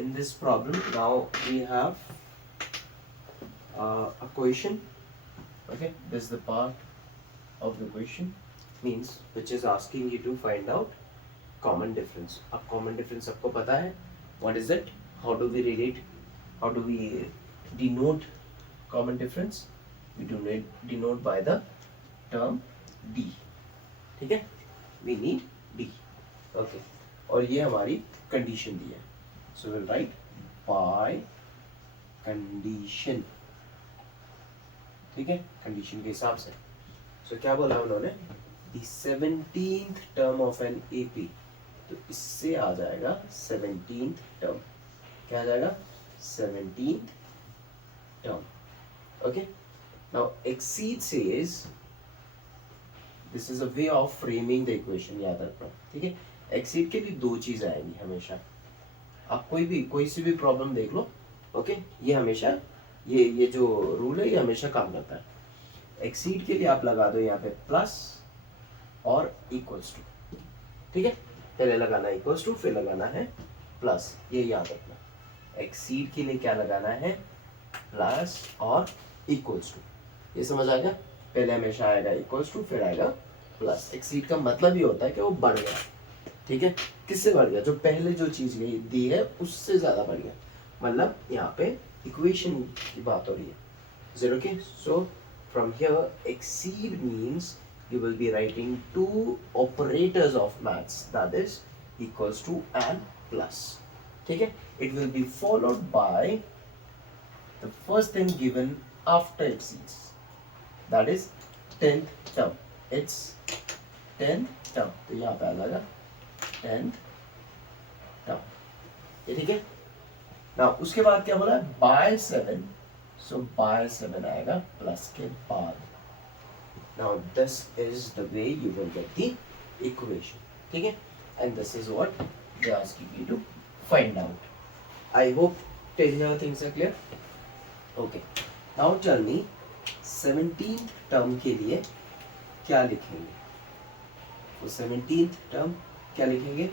in this problem now we have a question. Okay, this is the part of the question means which is asking you to find out common difference. अब common difference सबको पता है. What is it? How do we relate? How do we denote common difference? We do denote by the term D. ठीक है? We need D. Okay. और ये हमारी condition दी है. So we'll write by condition. ठीक है? Condition के हिसाब से. So क्या बोला उन्होंने? The 17th term of an AP. तो इससे आ जाएगा 17th term. क्या आ जाएगा? 17th term. Okay. Now exceed says this is a way of framing the equation. याद रखना. ठीक है? Exceed के लिए दो चीज आएंगी हमेशा. आप कोई सी भी प्रॉब्लम देख लो. ओके, ये हमेशा ये जो रूल है ये हमेशा काम करता है. एक्सीड के लिए आप लगा दो यहाँ पे प्लस और इक्वल्स टू. ठीक है, पहले लगाना इक्वल्स टू फिर लगाना है प्लस. ये याद रखना. एक्सीड के लिए क्या लगाना है? प्लस और इक्वल्स टू. ये समझ आएगा? पहले हमेशा आएगा इक्वल्स टू फिर आएगा प्लस. एक्सीड का मतलब ये होता है कि वो बढ़ गया. ठीक है, किससे बढ़ गया? जो पहले जो चीज दी है उससे ज्यादा बढ़ गया. मतलब यहाँ पे इक्वेशन की बात हो रही है. Is it okay? So from here exceed means you will be writing two operators of maths, that is equals to and plus. ठीक है, it will be followed by the first thing given after exceeds, that is 10th term. It's 10th term. तो यहाँ पे आ जाएगा 10th term. ये ठीक है. Now उसके बाद क्या बोला है? by 7. So by 7 आएगा प्लस के बाद. Now this is the way you will get the equation. ठीक है, and this is what they are asking you to find out. I hope till here things are clear. Okay. Now tell me 17th term के लिए क्या लिखेंगे? तो 17th term क्या लिखेंगे?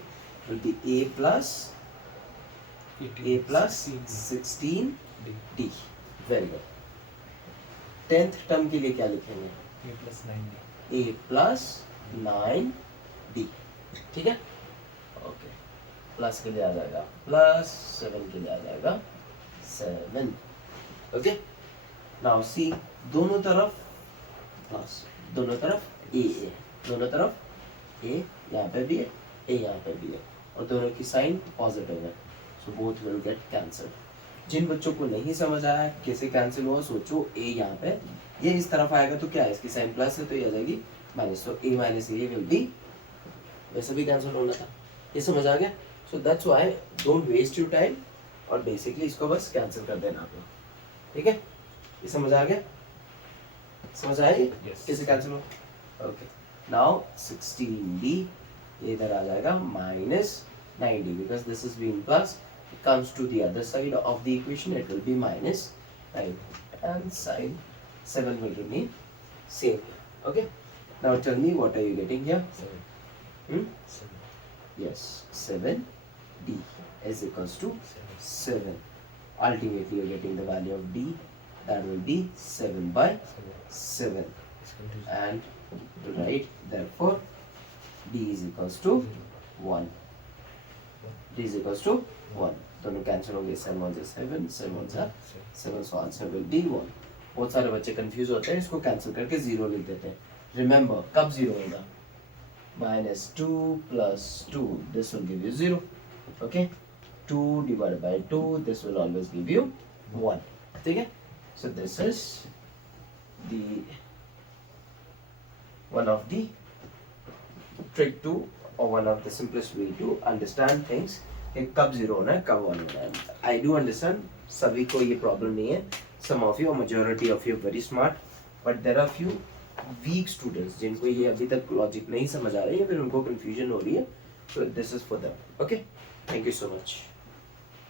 Will be a plus 16 d. Very good. 10th term के लिए क्या लिखेंगे? a plus 9d. ठीक है, ओके. प्लस के लिए आ जाएगा प्लस, 7 के लिए आ जाएगा 7. ओके. नाउ सी, दोनों तरफ प्लस, दोनों तरफ a, दोनों तरफ a यहाँ पे भी है, a यहाँ पे भी है, और दोनों की साइन पॉजिटिव है. So both will get cancelled. जिन बच्चों को नहीं समझ आया कैसे कैंसिल हुआ, सोचो a यहाँ पे, ये इस तरफ आएगा तो क्या है? इसकी साइन प्लस है तो ये आ जाएगी माइनस. तो a minus a will be, वैसे भी कैंसिल होना था. ये समझ आ गया? So that's why don't waste your time और बेसिकली इसको बस कैंसिल कर देना आप लोग. ठीक है, ये समझ आ गया? समझ आया कैसे कैंसिल हो? ओके. नाउ 16d ये इधर आ जाएगा minus 9d because this is being plus. It comes to the other side of the equation, it will be minus 9 and sine 7 will remain same. Okay, now tell me what are you getting here? 7. 7. Yes, 7d is equals to 7. Ultimately you're getting the value of d, that will be 7 by 7. And to write therefore d is equals to 1. d is equals to 1. दोनों cancel हो गए. 7 1 7, 7 1 7, so answer will be 1. बहुत सारे बच्चे confuse होते हैं, इसको cancel करके 0 लिख देते हैं. रिमेंबर, कब 0 होगा? -2 plus 2, this will give you 0. Okay, 2 divided by 2, this will always give you 1. ठीक है, so this is the one of the trick to, or one of the simplest way to understand things. कब 0 होना है, कब 1 होना है. I do understand सभी को ये प्रॉब्लम नहीं है. Some of you, majority of you very smart, but there are few weak students जिनको ये अभी तक लॉजिक नहीं समझ आ रही है, फिर उनको कंफ्यूजन हो रही है. So this is for them. Okay, thank you so much.